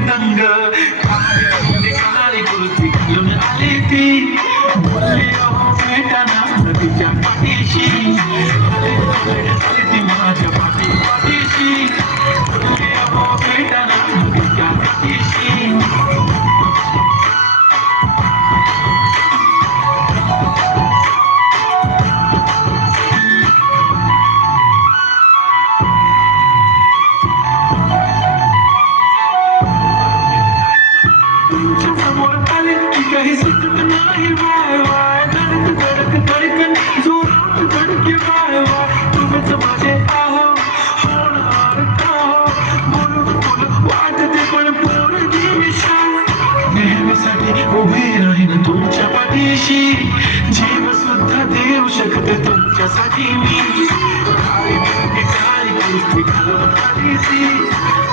दंग काळी कुर्ती घालून आली ती बोलली अहो भेटाना नदीच्या पाठीशी आली ती माझ्या पाठीशी बोलली अहो भेटाना नदीच्या पाठीशी समोर आले की काही सुचत नाही वाय वाय धडक धडक धडकन जोरात धडके वाय वाय तुम्हीच माझे आहो होणार का हो बोलू बोलू वाटते पण पोरगी विशाल नेहमीसाठी उभी राहीन तुमच्या पाठीशी जीव सुद्धा देऊ शकते तुमच्यासाठी मी काळी कुस्ती घालून आली ती